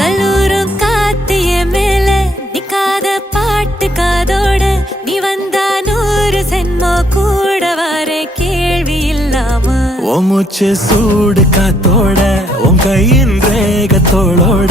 கல்லூரும் காத்திய மேல நிக்காத பாட்டு காதோட நீ வந்தா 100 சென்மோ கூட வர கேள்வி இல்லாம ஓ மூச்சு சூடு காத்தோட உன் கையின் ரேகத்தோளோட